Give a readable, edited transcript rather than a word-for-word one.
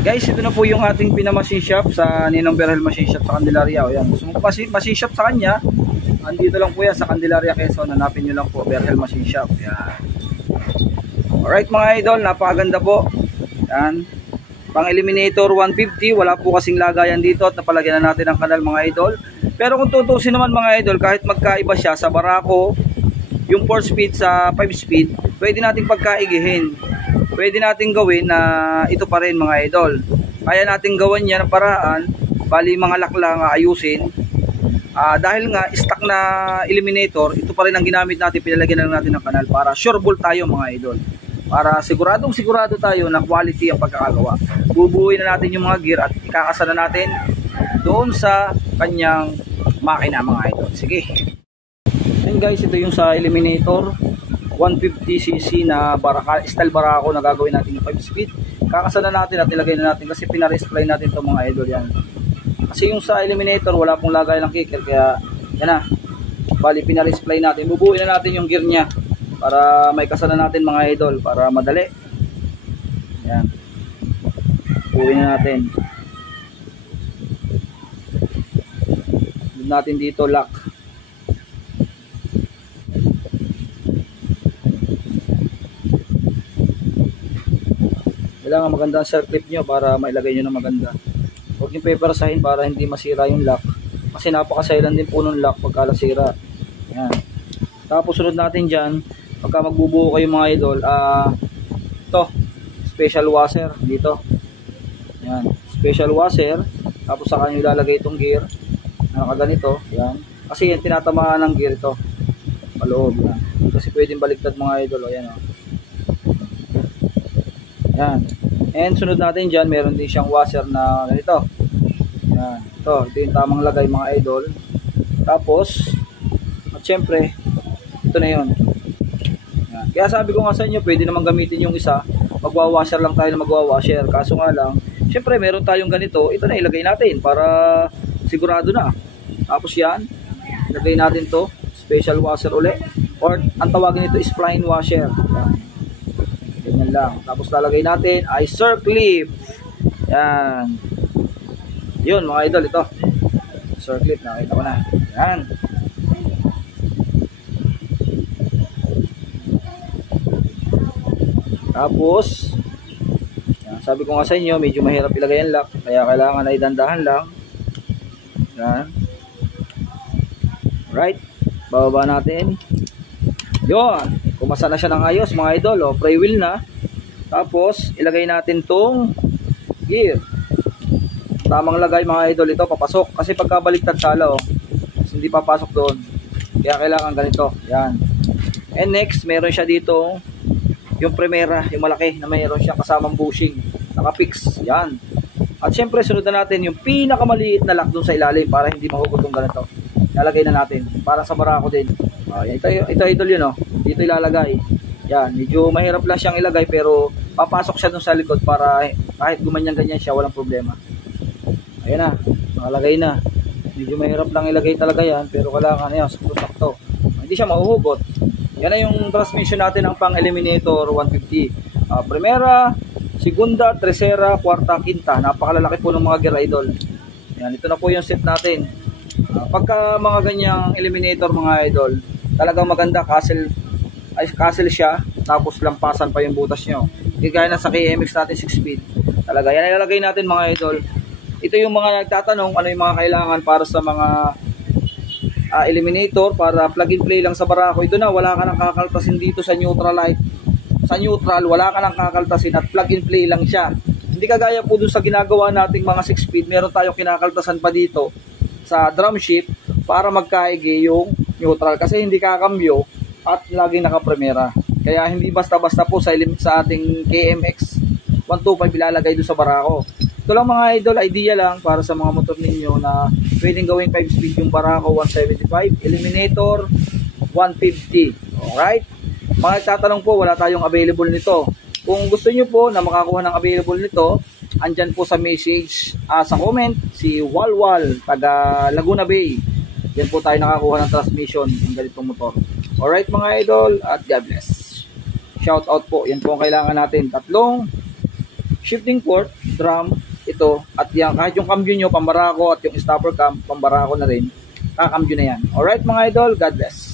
Guys, ito na po yung ating pinamachine shop sa Ninong Berhel Machine Shop sa Candelaria. O yan, gusto mo po machine shop sa kanya, andito lang po yan sa Candelaria, Quezon. Hanapin nyo lang po, Berhel Machine Shop. Yan. Alright mga idol, napakaganda po. Yan. Pang eliminator 150, wala po kasing lagayan dito at napalagyan na natin ang kanal mga idol. Pero kung tutusin naman mga idol, kahit magkaiba siya sa Barako, yung 4 speed sa 5 speed, pwede nating pagkaigihin. Pwede nating gawin na ito pa rin mga idol. Kaya nating gawin yan ng paraan, bali mga lock lang ayusin. Dahil nga stock na eliminator, ito pa rin ang ginamit natin, pinalagyan na natin ng kanal para sure ball tayo mga idol. Para sigurado tayo na quality ang pagkakagawa. Bubuuin na natin yung mga gear at ikakasa na natin doon sa kanyang makina mga idol. Sige. And guys, ito yung sa eliminator 150cc na style Barako na gagawin natin yung 5 speed. Kakasa na natin at ilagay na natin kasi pina-resupply natin itong mga idol yan. Kasi yung sa eliminator wala pong lagay ng kicker, kaya yan na. Bali pina-resupply natin. Bubuuin na natin yung gear niya para may kasana natin mga idol para madali. Yan. Buuin na natin. Doon natin dito lock. Kailangan maganda ang circlip nyo para mailagay nyo na maganda. Huwag nyo peperasahin para hindi masira yung lock. Kasi napakasailan din po ng lock pagka nasira. Yan. Tapos sunod natin dyan, pagka magbubuo kayo mga idol, ito, special washer dito. Yan. Special washer. Tapos saka nyo ilalagay itong gear na nakaganito. Yan. Kasi yan, tinatamaan ng gear ito. Paloob. Yan. Kasi pwedeng baliktad mga idol. O, yan o. Yan. And sunod natin dyan, meron din siyang washer na ganito. Yan. Ito yung tamang lagay mga idol. Tapos, at syempre, ito na yun. Yan. Kaya sabi ko nga sa inyo, pwede naman gamitin yung isa. Magwawasher lang tayo na magwawasher. Kaso nga lang, syempre meron tayong ganito. Ito na ilagay natin para sigurado na. Tapos yan, ilagay natin to special washer uli. Or ang tawagin nito is spline washer. Yan. Ganyan lang. Tapos lalagay natin ay circlip. Yan. Yun mga idol, ito. Circlip, nakita ko na. Yan. Tapos, yan, sabi ko nga sa inyo, medyo mahirap ilagay ang lock. Kaya kailangan ay dandahan lang. Yan. Right. Bababa natin. Yun. Kumasa na siya ng ayos mga idol, oh, pre wheel na. Tapos ilagay natin tong gear. Tamang lagay mga idol, ito papasok kasi pagkabaliktad sala, oh, hindi papasok doon. Kaya kailangan ganito. Yan. And next, meron siya dito yung primera, yung malaki na mayroon siya kasamang bushing, naka-fix. Yan. At syempre sunod na natin yung pinakamaliit na lock doon sa ilalim para hindi mahugot yung ganito. Lalagay na natin para sa Barako din. Ito idol yun, oh. Dito ilalagay. Yan, medyo mahirap lang siyang ilagay pero papasok siya dun sa likod para kahit gumanyan-ganyan siya, walang problema. Ayan na, nakalagay na. Medyo mahirap lang ilagay talaga yan pero kailangan yan, sakto-sakto. Hindi siya mahuhugot. Yan na yung transmission natin ng pang eliminator 150. Primera, segunda, tercera, kwarta, quinta. Napakalalaki po ng mga gear idol. Yan, ito na po yung set natin. Pagka mga ganyang eliminator mga idol, talagang maganda, castle siya, tapos lampasan pa yung butas nyo. Kaya na sa KMX natin 6 speed. Talaga, yan ilalagay natin mga idol. Ito yung mga nagtatanong ano yung mga kailangan para sa mga eliminator, para plug and play lang sa Barako. Ito na, wala ka nang kakaltasin dito sa neutral light. Sa neutral, wala ka nang kakaltasin at plug and play lang siya. Hindi kagaya po dun sa ginagawa nating mga 6 speed, meron tayong kinakaltasan pa dito sa drum shift para magkaigi yung neutral kasi hindi kakambyo at laging naka-primera. Kaya hindi basta-basta po sa ating KMX 125 ilalagay doon sa Barako. Ito lang mga idol, idea lang para sa mga motor ninyo na pwedeng gawing 5 speed yung Barako 175, eliminator 150. Alright? Mga tatanong po, wala tayong available nito. Kung gusto nyo po na makakuha ng available nito, andyan po sa message, sa comment, si Walwal, taga Laguna Bay. Yan po tayo nakakuha ng transmission ng ganitong motor. Alright mga idol, at God bless. Shout out po, yan po ang kailangan natin. 3 shifting port, drum, ito, at yan, kahit yung cambio nyo, pambarako, at yung stopper cam, pambarako na rin, kakambyo na yan. Alright mga idol, God bless.